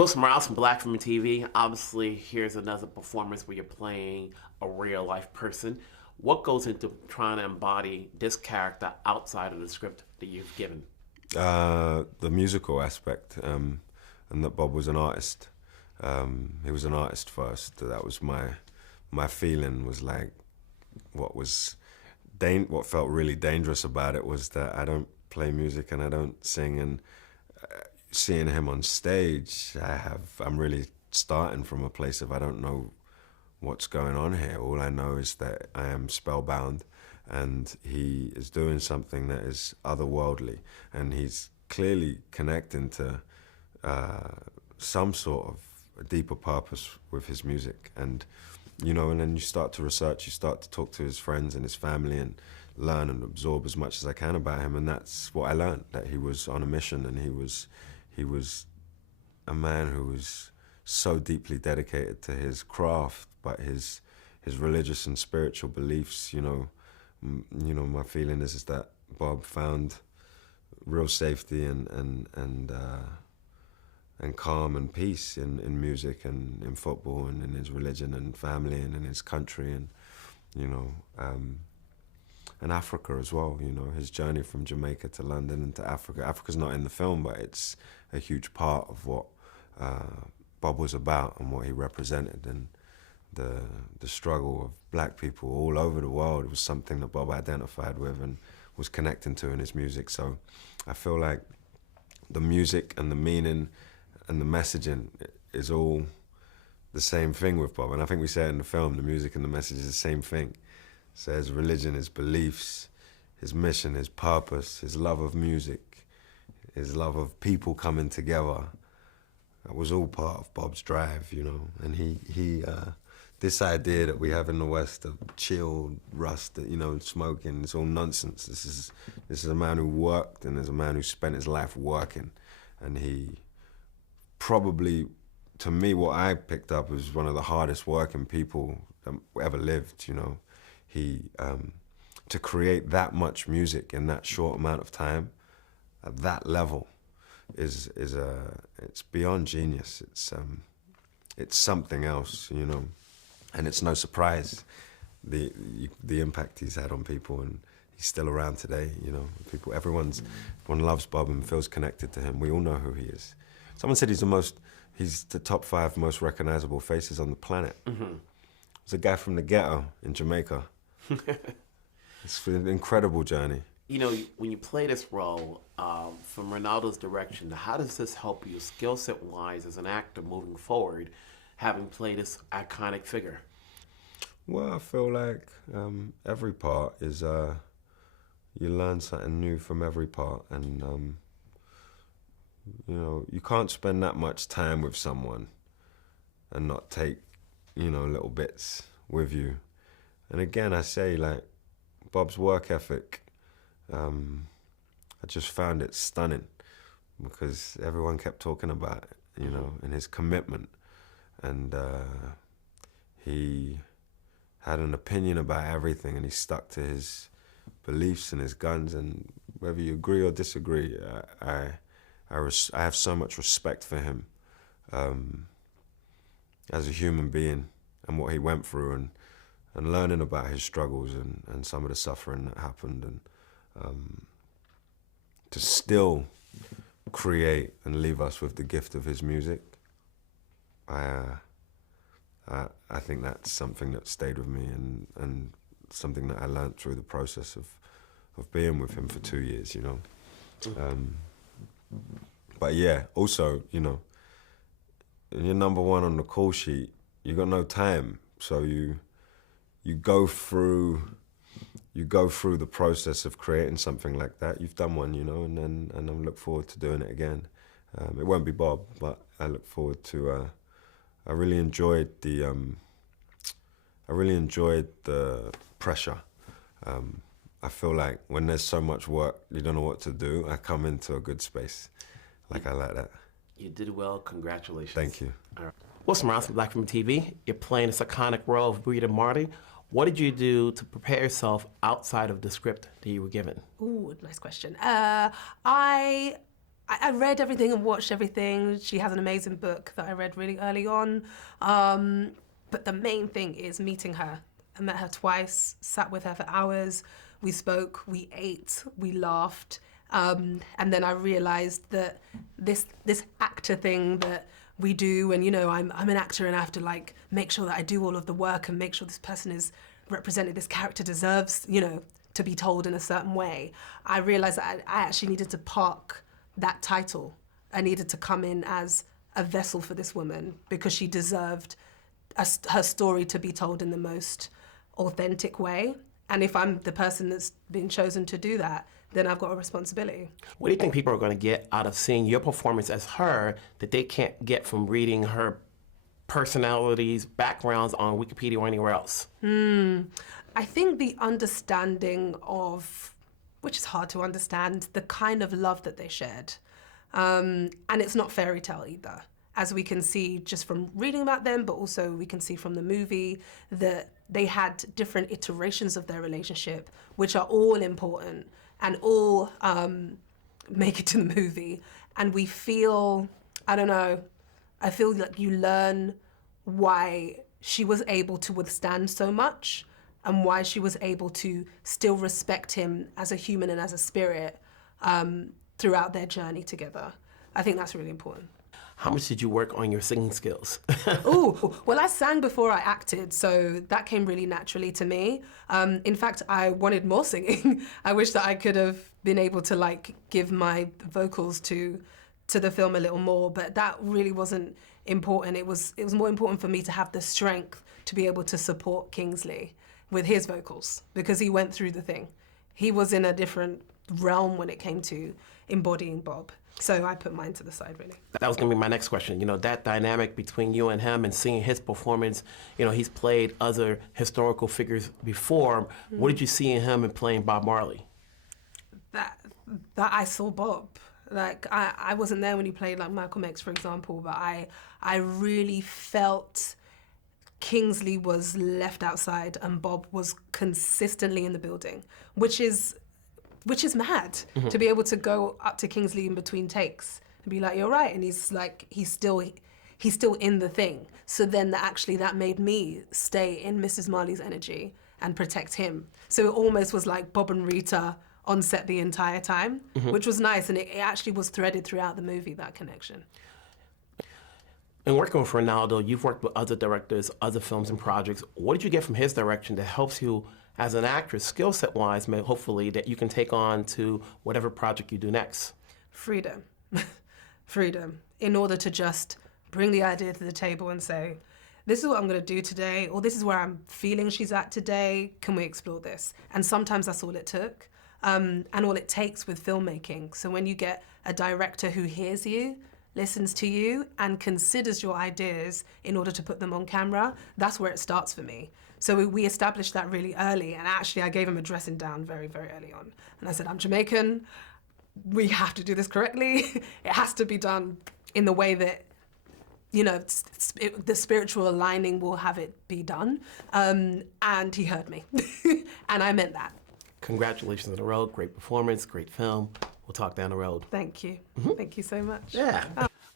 What's Miles from Black from TV? Obviously, here's another performance where you're playing a real life person. What goes into trying to embody this character outside of the script that you've given? The musical aspect, and that Bob was an artist. He was an artist first. That was my feeling. Was like what felt really dangerous about it was that I don't play music and I don't sing, and seeing him on stage, I'm really starting from a place of I don't know what's going on here. All I know is that I am spellbound, and he is doing something that is otherworldly, and he's clearly connecting to some sort of a deeper purpose with his music. And and then you start to research, you start to talk to his friends and his family and learn and absorb as much as I can about him. And that's what I learned, that he was on a mission, and he was a man who was so deeply dedicated to his craft, but his religious and spiritual beliefs, my feeling is that Bob found real safety and calm and peace in music and in football and in his religion and family and in his country and Africa as well. His journey from Jamaica to London and to Africa. Africa's not in the film, but it's a huge part of what Bob was about and what he represented, and the struggle of black people all over the world was something that Bob identified with and was connecting to in his music. So I feel like the music and the meaning and the messaging is all the same thing with Bob. And I think we say it in the film, the music and the message is the same thing. So his religion, his beliefs, his mission, his purpose, his love of music, his love of people coming together, that was all part of Bob's drive, And he this idea that we have in the West of chill, rust, smoking, it's all nonsense. This is a man who worked, and there's a man who spent his life working. And he probably, to me, what I picked up was one of the hardest working people that ever lived, He, to create that much music in that short amount of time, at that level, it's beyond genius. It's something else, and it's no surprise the impact he's had on people, and he's still around today. Everyone loves Bob and feels connected to him. We all know who he is. Someone said he's the top 5 most recognizable faces on the planet. Mm-hmm. It's a guy from the ghetto in Jamaica. It's an incredible journey. When you play this role, from Reinaldo's direction, how does this help you skill set wise as an actor moving forward, having played this iconic figure? Well, I feel like every part is, you learn something new from every part, and you can't spend that much time with someone and not take, little bits with you. And again, I say, like, Bob's work ethic, I just found it stunning because everyone kept talking about it, and his commitment. And he had an opinion about everything, and he stuck to his beliefs and his guns. And whether you agree or disagree, I have so much respect for him as a human being and what he went through, and learning about his struggles and some of the suffering that happened, and to still create and leave us with the gift of his music. I think that's something that stayed with me, and something that I learned through the process of being with him for 2 years, But yeah, also, you're number 1 on the call sheet, you got no time, so you go through the process of creating something like that. You've done one, and I look forward to doing it again. It won't be Bob, but I look forward to. I really enjoyed the pressure. I feel like when there's so much work, you don't know what to do. I come into a good space. I like that. You did well. Congratulations. Thank you. All right. What's Marley from Black from TV? You're playing this iconic role of Rita and Marley. What did you do to prepare yourself outside of the script that you were given? Ooh, nice question. I I read everything and watched everything. She has an amazing book that I read really early on. But the main thing is meeting her. I met her twice, sat with her for hours. We spoke, we ate, we laughed. And then I realized that this actor thing that we do, and I'm an actor and I have to like make sure that I do all of the work and make sure this person is represented, this character deserves, to be told in a certain way. I realized that I actually needed to park that title. I needed to come in as a vessel for this woman because she deserved her story to be told in the most authentic way. And if I'm the person that's been chosen to do that, then I've got a responsibility. What do you think people are going to get out of seeing your performance as her that they can't get from reading her personalities, backgrounds on Wikipedia or anywhere else? I think the understanding of, which is hard to understand, the kind of love that they shared. And it's not fairy tale either. As we can see just from reading about them, but also we can see from the movie that they had different iterations of their relationship, which are all important and all make it to the movie. And we feel, I don't know, I feel like you learn why she was able to withstand so much and why she was able to still respect him as a human and as a spirit throughout their journey together. I think that's really important. How much did you work on your singing skills? Oh, well, I sang before I acted, so that came really naturally to me. In fact, I wanted more singing. I wish that I could have been able to like give my vocals to the film a little more, but that really wasn't important. It was more important for me to have the strength to be able to support Kingsley with his vocals because he went through the thing. He was in a different realm when it came to embodying Bob. So I put mine to the side, really. That was going to be my next question. That dynamic between you and him and seeing his performance, he's played other historical figures before. What did you see in him in playing Bob Marley? That I saw Bob. Like, I wasn't there when he played like Malcolm X, for example, but I really felt Kingsley was left outside and Bob was consistently in the building, which is mad to be able to go up to Kingsley in between takes and be like, you're right. And he's like, he's still in the thing. So then that made me stay in Mrs. Marley's energy and protect him. So it almost was like Bob and Rita on set the entire time, which was nice. And it actually was threaded throughout the movie, that connection. In working with Reinaldo, you've worked with other directors, other films and projects. What did you get from his direction that helps you as an actress, skill set wise, hopefully, that you can take on to whatever project you do next? Freedom. Freedom. In order to just bring the idea to the table and say, this is what I'm going to do today, or this is where I'm feeling she's at today. Can we explore this? And sometimes that's all it took, and all it takes with filmmaking. So when you get a director who hears you, listens to you, and considers your ideas in order to put them on camera, that's where it starts for me. So we established that really early, and actually I gave him a dressing down very, very early on. And I said, I'm Jamaican, we have to do this correctly. It has to be done in the way that, the spiritual aligning will have it be done. And he heard me, and I meant that. Congratulations on the road, great performance, great film. We'll talk down the road. Thank you. Thank you so much. Yeah.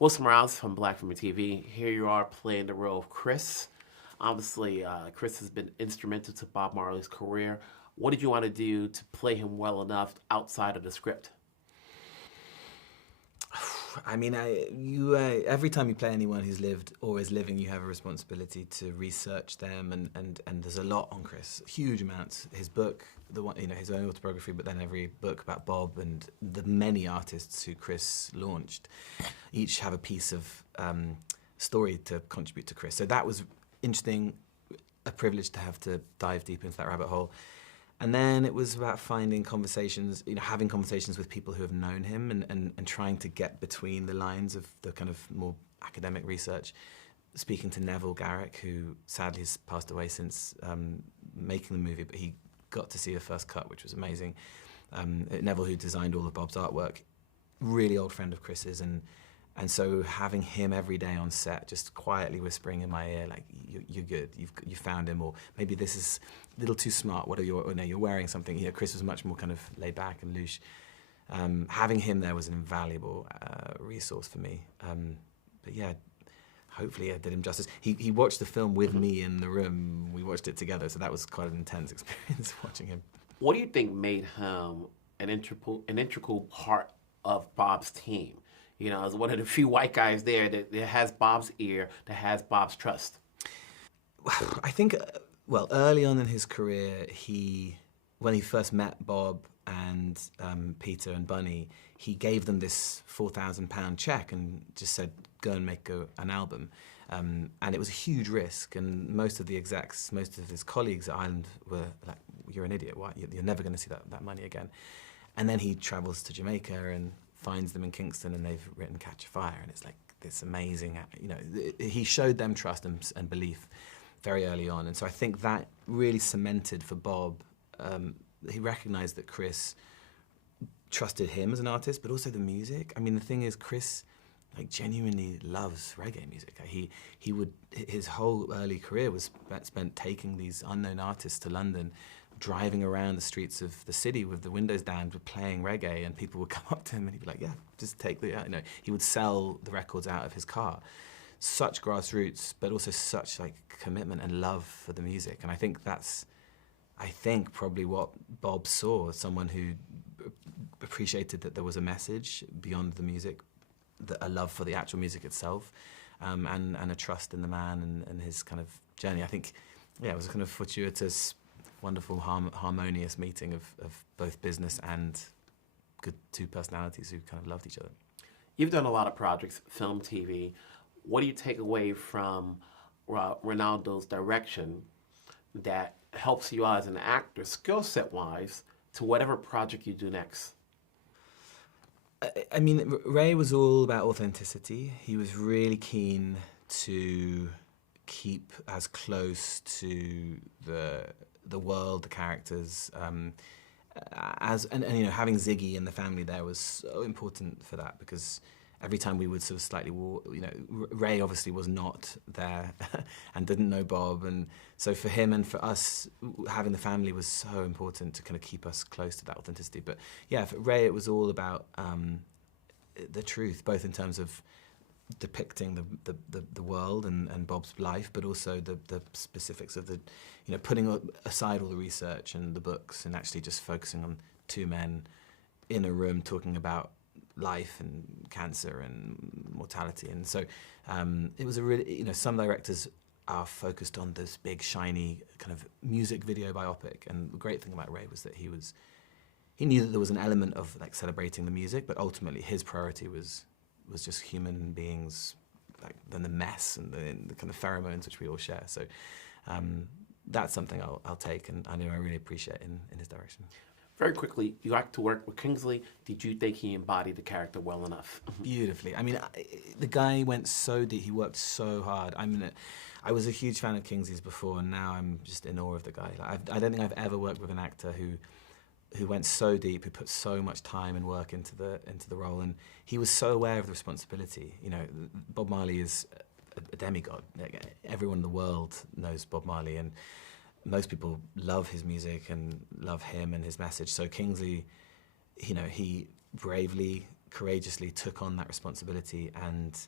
Wilson Morales from Black Film TV. Here you are playing the role of Chris. Obviously, Chris has been instrumental to Bob Marley's career. What did you want to do to play him well enough outside of the script? I mean, every time you play anyone who's lived or is living, you have a responsibility to research them, and there's a lot on Chris, huge amounts. His book, the one, his own autobiography, but then every book about Bob and the many artists who Chris launched, each have a piece of story to contribute to Chris. So that was interesting, a privilege to have to dive deep into that rabbit hole. And then it was about finding conversations, having conversations with people who have known him and trying to get between the lines of the kind of more academic research. Speaking to Neville Garrick, who sadly has passed away since making the movie, but he got to see the first cut, which was amazing. Neville, who designed all of Bob's artwork, really old friend of Chris's, and so having him every day on set, just quietly whispering in my ear, like, you're good, you found him, or maybe this is a little too smart, what are you're wearing something here. Chris was much more kind of laid back and loose. Having him there was an invaluable resource for me. But yeah, hopefully I did him justice. He watched the film with me in the room. We watched it together, so that was quite an intense experience watching him. What do you think made him an integral part of Bob's team? You know, as one of the few white guys there that has Bob's ear, that has Bob's trust. I think, well, early on in his career, when he first met Bob and Peter and Bunny, he gave them this £4,000 check and just said, go and make an album. And it was a huge risk, and most of the execs, most of his colleagues at Island were like, you're an idiot, why? You're never going to see that money again. And then he travels to Jamaica and finds them in Kingston, and they've written Catch a Fire, and it's like this amazing, you know, he showed them trust and belief very early on. And so I think that really cemented for Bob, he recognized that Chris trusted him as an artist, but also the music. I mean, the thing is, Chris like genuinely loves reggae music. His whole early career was spent taking these unknown artists to London, driving around the streets of the city with the windows down, playing reggae, and people would come up to him and he'd be like, yeah, just take the, you know, he would sell the records out of his car. Such grassroots, but also such like commitment and love for the music. And I think that's, probably what Bob saw, someone who appreciated that there was a message beyond the music, a love for the actual music itself, and a trust in the man and his kind of journey. I think, yeah, it was a kind of fortuitous, wonderful, harmonious meeting of both business and good two personalities who kind of loved each other. You've done a lot of projects, film, TV. What do you take away from Reinaldo's direction that helps you as an actor, skill set-wise, to whatever project you do next? I mean, Ray was all about authenticity. He was really keen to keep as close to the world, the characters, and you know, having Ziggy and the family there was so important for that, because every time we would sort of slightly, you know, Ray obviously was not there and didn't know Bob, and so for him and for us, having the family was so important to kind of keep us close to that authenticity. But yeah, for Ray it was all about the truth, both in terms of depicting the world and Bob's life, but also the specifics of the, you know, putting aside all the research and the books and actually just focusing on two men in a room talking about life and cancer and mortality. And so it was a really, you know, some directors are focused on this big, shiny kind of music video biopic. And the great thing about Ray was that he knew that there was an element of like celebrating the music, but ultimately his priority was just human beings, like then the mess and the kind of pheromones which we all share. So that's something I'll take, and I know I really appreciate in his direction. Very quickly, you like to work with Kingsley. Did you think he embodied the character well enough? Beautifully. I mean, the guy went so deep. He worked so hard. I was a huge fan of Kingsley's before, and now I'm just in awe of the guy. Like, I don't think I've ever worked with an actor who went so deep, who put so much time and work into the role, and he was so aware of the responsibility. You know, Bob Marley is a demigod. Like, everyone in the world knows Bob Marley, and most people love his music and love him and his message. So Kingsley, you know, he bravely, courageously took on that responsibility, and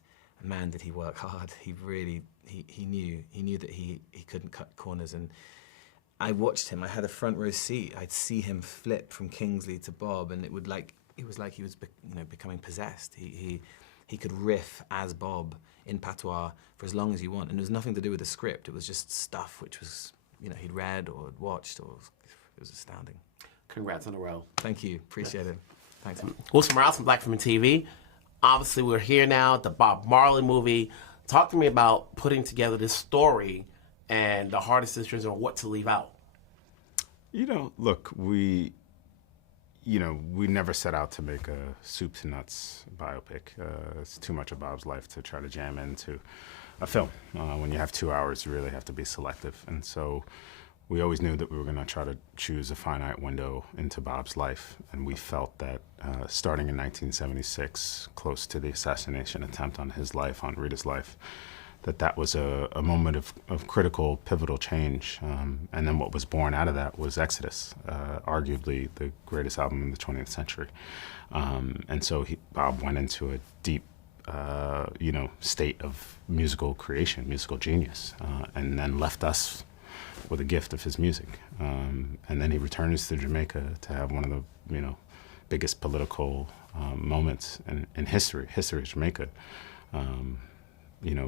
man, did he work hard. He really, he knew that he couldn't cut corners. And I watched him. I had a front row seat. I'd see him flip from Kingsley to Bob, and it was like he was, becoming possessed. He could riff as Bob in patois for as long as you want, and it was nothing to do with the script. It was just stuff which was, you know, he'd read or watched, or it was astounding. Congrats on the role. Thank you. Appreciate it. Thanks. Wilson Morales from Black Film and TV. Obviously, we're here now, the Bob Marley movie. Talk to me about putting together this story and the hardest decisions on what to leave out. You know, look, we never set out to make a soup to nuts biopic. It's too much of Bob's life to try to jam into a film. When you have 2 hours, you really have to be selective. And so we always knew that we were going to try to choose a finite window into Bob's life. And we felt that starting in 1976, close to the assassination attempt on his life, on Rita's life, that was a moment of critical, pivotal change. And then what was born out of that was Exodus, arguably the greatest album in the 20th century. And so Bob went into a deep, state of musical creation, musical genius, and then left us with a gift of his music. And then he returns to Jamaica to have one of the, biggest political moments in history of Jamaica.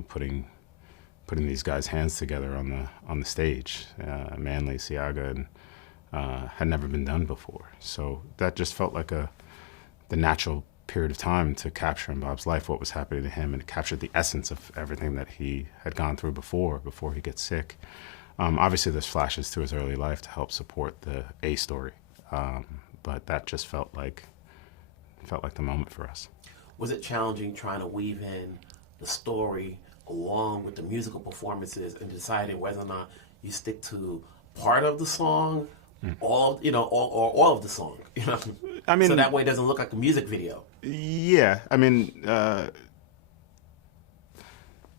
Putting these guys' hands together on the stage, Manley, Siaga, and had never been done before. So that just felt like the natural period of time to capture in Bob's life what was happening to him, and it captured the essence of everything that he had gone through before he gets sick. Obviously, there's flashes to his early life to help support the story, but that just felt like the moment for us. Was it challenging trying to weave in the story along with the musical performances and deciding whether or not you stick to part of the song, or all of the song? I mean, so that way it doesn't look like a music video. Yeah, I mean,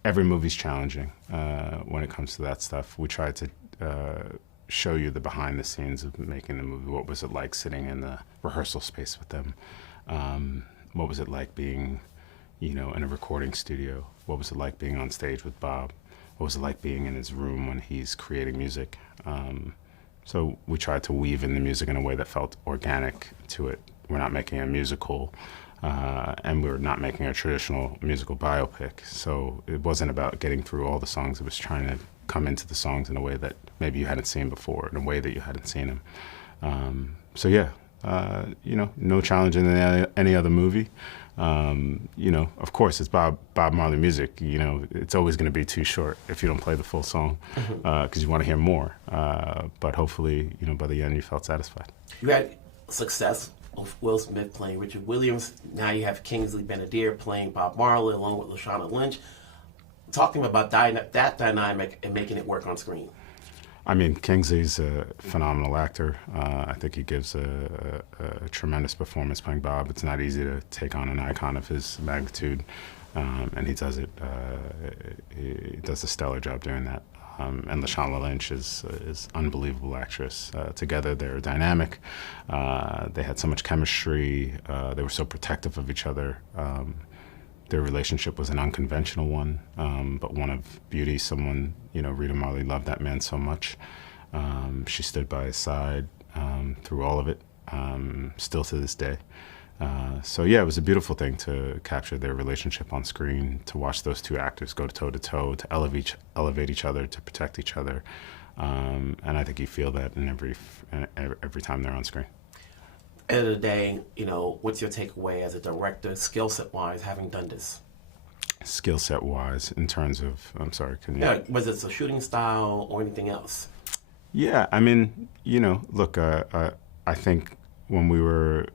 every movie's challenging when it comes to that stuff. We tried to show you the behind the scenes of making the movie. What was it like sitting in the rehearsal space with them? What was it like being, in a recording studio? What was it like being on stage with Bob? What was it like being in his room when he's creating music? So we tried to weave in the music in a way that felt organic to it. We're not making a musical, and we're not making a traditional musical biopic. So it wasn't about getting through all the songs. It was trying to come into the songs in a way that maybe you hadn't seen before, in a way that you hadn't seen them. No challenge in any other movie. Of course, it's Bob Marley music. It's always going to be too short if you don't play the full song, because you want to hear more. But hopefully, by the end, you felt satisfied. You had success with Will Smith playing Richard Williams. Now you have Kingsley Ben-Adir playing Bob Marley along with Lashana Lynch. Talking about that dynamic and making it work on screen. I mean, Kingsley's a phenomenal actor. I think he gives a tremendous performance playing Bob. It's not easy to take on an icon of his magnitude, and he does it. He does a stellar job doing that. And Lashana Lynch is unbelievable actress. Together, they're dynamic. They had so much chemistry. They were so protective of each other. Their relationship was an unconventional one, but one of beauty. Someone, Rita Marley loved that man so much. She stood by his side through all of it, still to this day. It was a beautiful thing to capture their relationship on screen, to watch those two actors go toe-to-toe, to elevate each other, to protect each other. And I think you feel that in every time they're on screen. End of the day, what's your takeaway as a director, skill set wise, having done this? Skill set wise, in terms of, I'm sorry, can you? Yeah, whether it's a shooting style or anything else. Yeah, I mean, look, I think when we were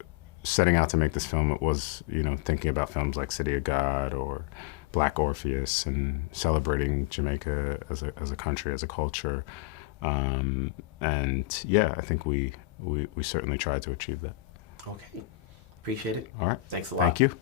setting out to make this film, it was, thinking about films like City of God or Black Orpheus and celebrating Jamaica as a country, as a culture. I think we certainly tried to achieve that. Okay. Appreciate it. All right. Thanks a lot. Thank you.